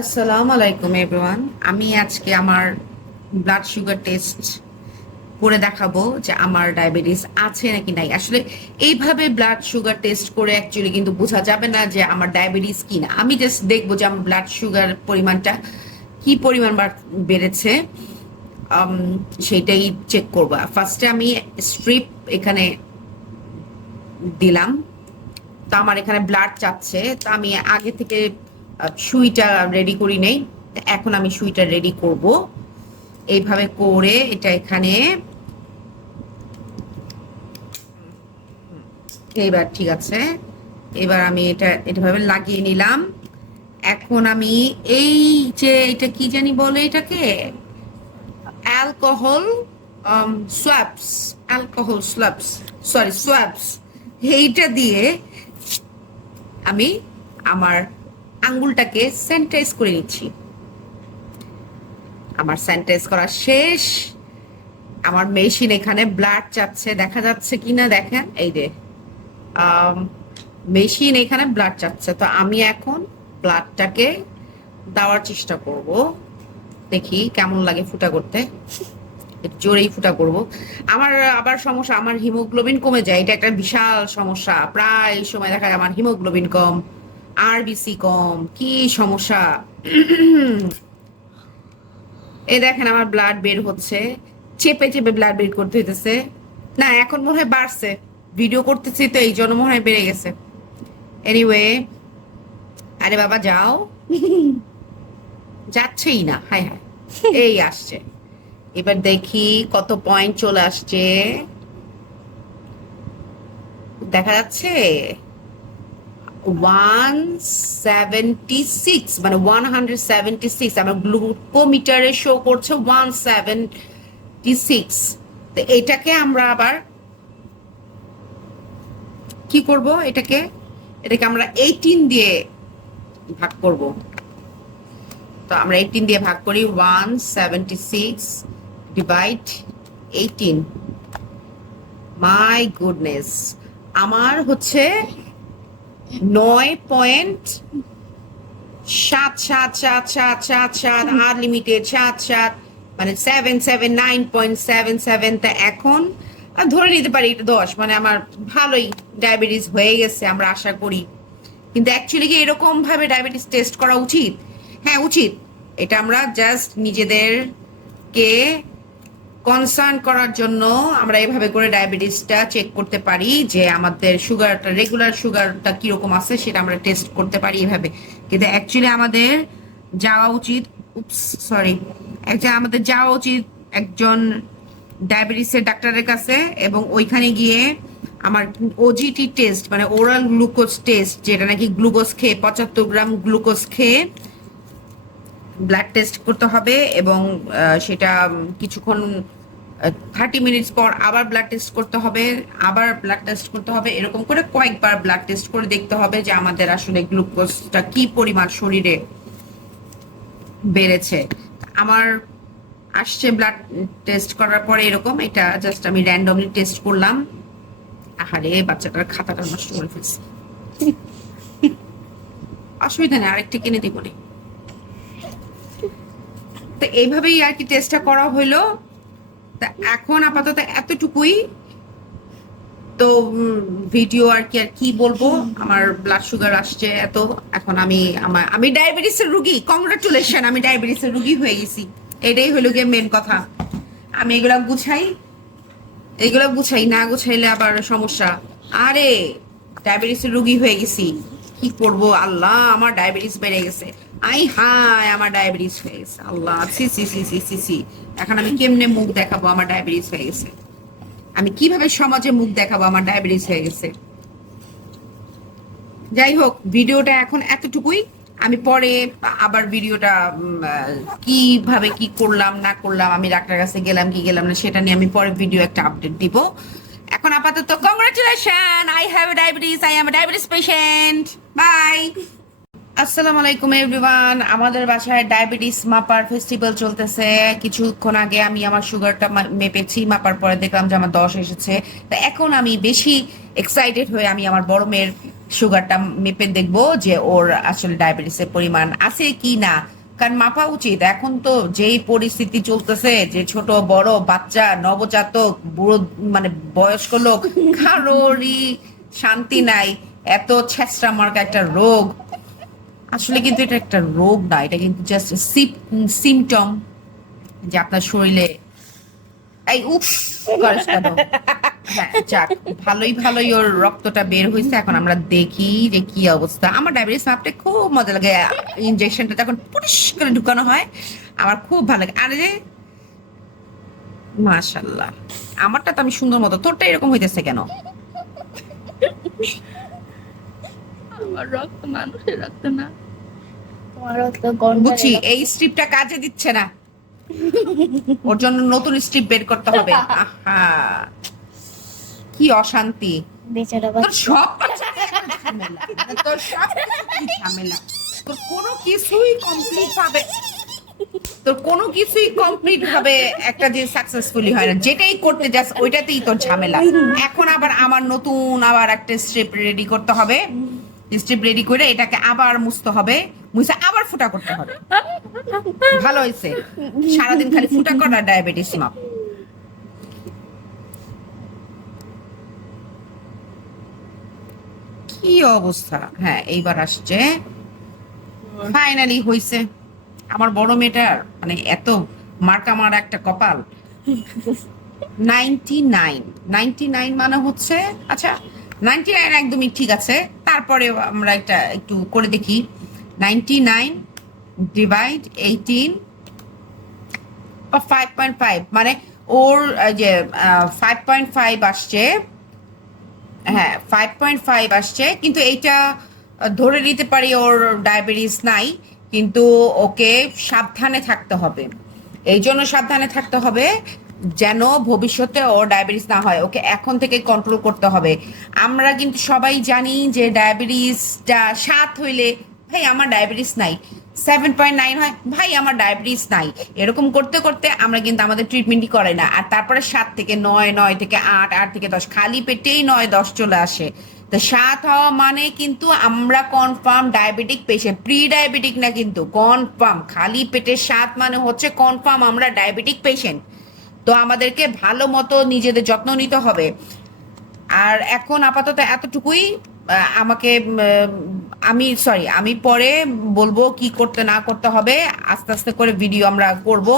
আসসালামু আলাইকুম এভরিওয়ান। আমি আজকে আমার ব্লাড সুগার টেস্ট করে দেখাবো যে আমার ডায়াবেটিস আছে নাকি নাই। আসলে এইভাবে ব্লাড সুগার টেস্ট করে অ্যাকচুয়ালি কিন্তু বোঝা যাবে না যে আমার ডায়াবেটিস কি না। আমি জাস্ট দেখবো যে আমার ব্লাড সুগার পরিমাণটা কি পরিমাণ বেড়েছে, আম, সেইটাই চেক করবো। ফার্স্টে আমি স্ট্রিপ এখানে দিলাম। তো আমার এখানে ব্লাড চাচ্ছে, তো আমি আগে থেকে সুইটা রেডি করি নেই। তো এখন আমি সুইটা রেডি করব। এইভাবে করে এটা এখানে, এইবার ঠিক আছে। এবার আমি এটাভাবে লাগিয়ে নিলাম। এখন আমি এই যে এটা কি জানি বলে এটাকে, অ্যালকোহল সোয়াবস, অ্যালকোহল সোয়াবস, সরি সোয়াবস, এইটা দিয়ে আমি আমার আঙ্গুলটাকে স্যানিটাইজ করে নিচ্ছি। আমার স্যানিটাইজ করা শেষ। আমার মেশিন এখানে ব্লাড চাচ্ছে, দেখা যাচ্ছে কিনা দেখেন, এই যে মেশিন এখানে ব্লাড চাচ্ছে। তো আমি এখন ব্লাডটাকে দেওয়ার চেষ্টা করব, দেখি কেমন লাগে ফুটা করতে। একটু জোরেই ফুটা করব। আমার আবার সমস্যা, আমার হিমোগ্লোবিন কমে যায়, এটা একটা বিশাল সমস্যা। প্রায় সময় দেখা যায় আমার হিমোগ্লোবিন কম, আরবিসি কম, কি সমস্যা। এই দেখেন আমার ব্লাড বের হচ্ছে, চেপে চেপে ব্লাড বের করতে হইতেছে। না, এখন মনে হয় বাড়ছে, ভিডিও করতেছি তো এই জন্য মনে হয় বেড়ে গেছে। এনিওয়ে, আরে বাবা যাও, যাচ্ছেই না, হায় হায়। এই আসছে। এবার দেখি কত পয়েন্ট চলে আসছে, দেখা যাচ্ছে 176, মানে 176। আমার গ্লুকোমিটারে শো করছে 176। তো এটাকে আমরা আবার কি করব, এটাকে আমরা 18 দিয়ে ভাগ করব। তো আমরা 18 দিয়ে ভাগ করি, 176 ডিভাইড 18। মাই গুডনেস, আমার হচ্ছে 9.777777, আনলিমিটেড 77, মানে 779.77। তা এখন ধরে নিতে পারি এটা 10, মানে আমার ভালোই ডায়াবেটিস হয়ে গেছে আমরা আশা করি। কিন্তু অ্যাকচুয়ালি কি এরকম ভাবে ডায়াবেটিস টেস্ট করা উচিত? হ্যাঁ উচিত। এটা আমরা জাস্ট নিজেদেরকে কনসার্ন করার জন্য আমরা এভাবে করে ডায়াবেটিসটা চেক করতে পারি, যে আমাদের সুগারটা, রেগুলার সুগারটা কিরকম আছে সেটা আমরা টেস্ট করতে পারি এভাবে। কিন্তু অ্যাকচুয়ালি আমাদের যাওয়া উচিত, উপস সরি, অ্যাকচুয়ালি আমাদের যাওয়া উচিত একজন ডায়াবেটিসের ডাক্তারের কাছে, এবং ওইখানে গিয়ে আমার ওজিটি টেস্ট, মানে ওরাল গ্লুকোজ টেস্ট, যেটা নাকি গ্লুকোজ খেয়ে 75 গ্রাম গ্লুকোজ খেয়ে ব্লাড টেস্ট করতে হবে। এবং সেটা কিছুক্ষণ 30 মিনিটস পর আবার ব্লাড টেস্ট করতে হবে, আবার ব্লাড টেস্ট করতে হবে, এরকম করে কয়েকবার ব্লাড টেস্ট করে দেখতে হবে যে আমাদের আসলে গ্লুকোজটা কি পরিমাণ শরীরে বেড়েছে। আমার আসছে ব্লাড টেস্ট করার পরে এরকম, এটা জাস্ট আমি র্যান্ডমলি টেস্ট করলাম। আহারে বাচ্চাটার খাতাটা নষ্ট করে ফেলছি। অসুবিধা নেই, আরেকটা কিনে দিব রে। তো এইভাবেই আর কি টেস্টটা করা হইলো। তা এখন আপাতত এতটুকুই। তো ভিডিও আর কি বলবো, আমার ব্লাড সুগার আসছে এত। এখন আমি ডায়াবেটিসের রুগী, কংগ্রাচুলেশন, আমি ডায়াবেটিসের রুগী হয়ে গেছি। এটাই হলো গিয়ে মেন কথা। আমি এগুলা গুছাই, না গুছাইলে আবার সমস্যা। আরে ডায়াবেটিসের রুগী হয়ে গেছি, কি করব আল্লাহ, আমার ডায়াবেটিস বেড়ে গেছে। আই হায়, আমার ডায়াবেটিস হয়ে গেছে, আল্লাহ সি সি সি সি সি সি। এখন আমি কেমনে মুখ দেখাবো আমার ডায়াবেটিস হয়ে গেছে? আমি কিভাবে সমাজে মুখ দেখাবো আমার ডায়াবেটিস হয়ে গেছে? যাই হোক, ভিডিওটা এখন এতটুকুই। আমি পরে আবার ভিডিওটা কিভাবে কি করলাম না করলাম, আমি ডাক্তার কাছে গেলাম কি গেলাম না, সেটা নিয়ে আমি পরে ভিডিও একটা আপডেট দিব। এখন আপাতত congratulation, I have diabetes, I am diabetes patient. Bye. আসসালামু আলাইকুম এভরিওয়ান। আমাদের বাসায় ডায়াবেটিস মাপার ফেস্টিভ্যাল চলতেছে। কিছুক্ষণ আগে আমি আমার সুগারটা মেপেছি, মাপার পরে দেখলাম যে আমার 10 এসেছে। তো এখন আমি বেশি এক্সাইটেড হয়ে আমি আমার বড় মেয়ের সুগারটা মেপে দেখবো যে ওর আসলে ডায়াবেটিসের পরিমাণ আছে কি না, কারণ মাপা উচিত। এখন তো যেই পরিস্থিতি চলতেছে, যে ছোট বড় বাচ্চা নবজাতক বুড়ো মানে বয়স্ক লোক কারোরই শান্তি নাই। এত ছেঁচড়া মার্কা একটা রোগ, আসলে কিন্তু এটা একটা রোগ না, এটা কিন্তু জাস্ট সিমটম যে আপনার শরীরে এই উফ করিস কেন। হ্যাঁ যাক, ভালোই ওর রক্তটা বের হয়েছে। এখন আমরা দেখি যে কি অবস্থা। আমার ডায়াবেটিস মাপটা খুব মজা লাগে, ইনজেকশনটা যখন পুরিশ করে ঢুকানো হয় আমার খুব ভালো লাগে। আর যে মাশাল্লাহ, আমারটা তো আমি সুন্দর মতো, তোরটা এরকম হইতেছে কেন? আমার রক্ত মানুষের রক্ত না, তোমার রক্ত গন্ডারের বুঝছি, রক্ত। এই স্ট্রিপটা কাজে দিচ্ছে না, ওর জন্য নতুন স্ট্রিপ বের করতে হবে। আহা, কি অশান্তি। বেচারা তোর বাচ্চা। সব বাচ্চারই একটা ঝামেলা, তোর সব কিছুই ঝামেলা, তোর কোনো কিছুই কমপ্লিট ভাবে, তোর কোনো কিছুই কমপ্লিট ভাবে একটা যে সাকসেসফুলি হয় না, যেটাই করতে যাস ওইটাতেই তোর ঝামেলা। এখন আবার আমার নতুন আবার একটা স্ট্রিপ রেডি করতে হবে, স্ট্রিপ রেডি করে এটাকে আবার মুছতে হবে, মুছে আবার ফুটা করতে হবে। ভালো হয়েছে, সারাদিন খালি ফুটা করা ডায়াবেটিস মাপ। কি অবস্থা। হ্যাঁ এইবার আসছে, ফাইনালি হইছে। আমার বড় মেয়েটার মানে এত মার্কা মারা একটা কপাল। 99, 99 মানে হচ্ছে, আচ্ছা 99 একদমই ঠিক আছে, তারপরে আমরা একটু করে দেখি। 99 ডিভাইড 18 বা 5.5 মানে ওর যে 5.5 আসছে। হ্যাঁ 5.5 আসছে, কিন্তু এইটা ধরে নিতে পারি ওর ডায়াবেটিস নাই, কিন্তু ওকে সাবধানে থাকতে হবে। এই জন্য সাবধানে থাকতে হবে যেন ভবিষ্যতে ওর ডায়াবেটিস না হয়, ওকে এখন থেকে কন্ট্রোল করতে হবে। আমরা কিন্তু সবাই জানি যে ডায়াবেটিসটা 7 হইলে ভাই আমার ডায়াবেটিস নাই, 7.9 হয় ভাই আমার ডায়াবেটিস নাই, এরকম করতে করতে আমরা কিন্তু আমাদের ট্রিটমেন্টই করাই না। আর তারপরে 7 থেকে 9, 9 থেকে 8, 8 থেকে 10, খালি পেটেই 9, 10 চলে আসে। তো 7 হওয়া মানে কিন্তু আমরা confirm diabetic patient, pre diabetic না, কিন্তু কনফার্ম। খালি পেটে 7 মানে হচ্ছে কনফার্ম আমরা ডায়াবেটিক পেশেন্ট। তো আমাদেরকে ভালো মতো নিজেদের যত্ন নিতে হবে। আর এখন আপাতত এতটুকুই। আমাকে আমি পরে বলবো কি করতে না করতে হবে, আস্তে আস্তে করে ভিডিও আমরা করব।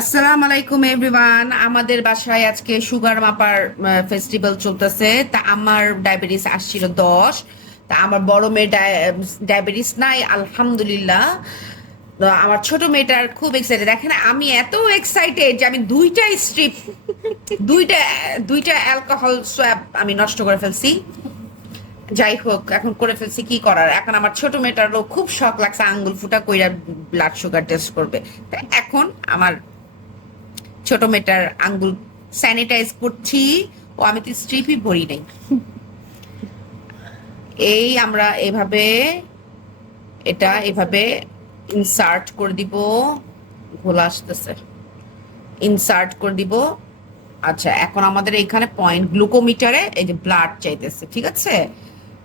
আসসালামু আলাইকুম এভরিওয়ান, আমাদের বাসায় আজকে সুগার মাপার ফেস্টিভ্যাল চলতেছে। তা আমার ডায়াবেটিস আসছিল 10, তা আমার বড় মেয়ে ডায়াবেটিস নাই আলহামদুলিল্লাহ। তো আমার ছোট মেয়েটার খুব এক্সাইটেড। দেখেন আমি এত এক্সাইটেড যে আমি দুইটা দুইটা অ্যালকোহল সোয়াব আমি নষ্ট করে ফেলছি। যাই হোক, এখন করে ফেলছি, কি করার। এখন আমার ছোট মেয়েটারও খুব শখ লাগছে আঙ্গুল ফুটা কইরা ব্লাড সুগার টেস্ট করবে। তা এখন আমার ছোট মেয়েটার আঙ্গুল স্যানিটাইজ করছি। ও আমি তো স্ট্রিপই ভরি নাই। এই আমরা এভাবে ইনসার্ট করে দিব, ঘোলা আসতেছে, ইনসার্ট করে দিব। আচ্ছা এখন আমাদের এখানে পয়েন্ট গ্লুকোমিটারে এই যে ব্লাড চাইতেছে, ঠিক আছে।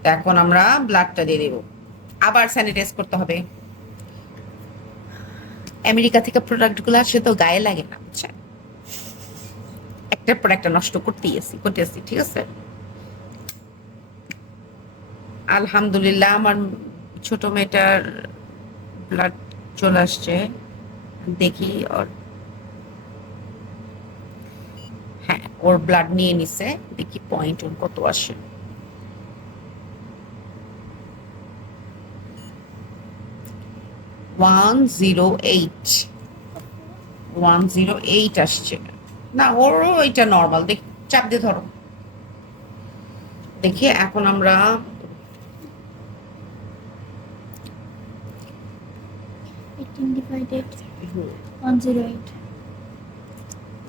তো এখন আমরা ব্লাডটা দিয়ে দেব, আবার স্যানিটাইজ করতে হবে। আমেরিকা থেকে প্রোডাক্ট গুলো আসে তো গায়ে লাগে না, বুঝছেন। একটার পর একটা নষ্ট করতেই আসি, ঠিক আছে। আলহামদুলিল্লাহ আমার ছোট মেয়েটার ব্লাড চলে আসছে, দেখি। হ্যাঁ ওর ব্লাড নিয়ে নিছে, দেখি পয়েন্ট ওর কত আসে। ওয়ান জিরো এইট আসছে। না ওরও এটা নর্মাল, দেখ চাপ দিয়ে ধরো দেখি। এখন আমরা 18 divided 108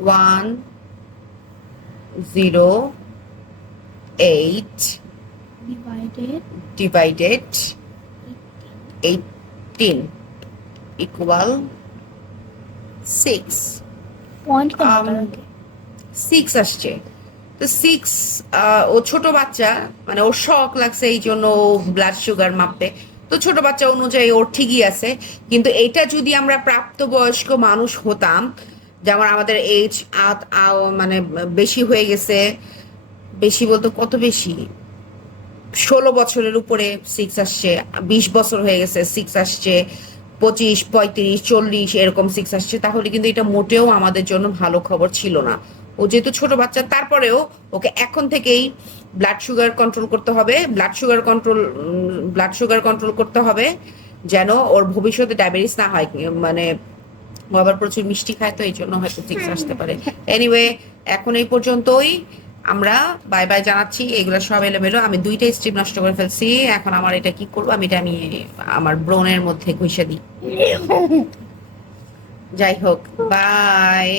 108 divided divided 18 equal 6 point কত টাকা? 6 আসছে। তো 6, ও ছোট বাচ্চা, মানে ওর শখ লাগছে এই জন্য ও ব্লাড সুগার মাপবে। তো ছোট বাচ্চা অনুযায়ী ওর ঠিকই আছে, কিন্তু এটা যদি আমরা প্রাপ্তবয়স্ক মানুষ হতাম, যেমন আমাদের এজ মানে বেশি হয়ে গেছে, বেশি বলতে কত বেশি, 16 বছরের উপরে 6 আসছে, 20 বছর হয়ে গেছে 6 আসছে, 25, 35, 40 এরকম 6 আসছে, তাহলে কিন্তু এটা মোটেও আমাদের জন্য ভালো খবর ছিল না। ও যেহেতু ছোট বাচ্চা, তারপরেও ওকে এখন থেকেই ব্লাড সুগার কন্ট্রোল করতে হবে, ব্লাড সুগার কন্ট্রোল করতে হবে, যেন ওর ভবিষ্যতে ডায়াবেটিস না হয়। মানে ও আবার প্রচুর মিষ্টি খায়, তো এই জন্য হয়তো 6 আসতে পারে। এনিওয়ে, এখন এই পর্যন্তই, আমরা বাই বাই জানাচ্ছি। এগুলো সব এলোমেলো, আমি 2টা স্ট্রিপ নষ্ট করে ফেলছি। এখন আমার এটা কি করবো, আমি আমার ব্রনের মধ্যে ঘষে দিই। যাই হোক, বাই।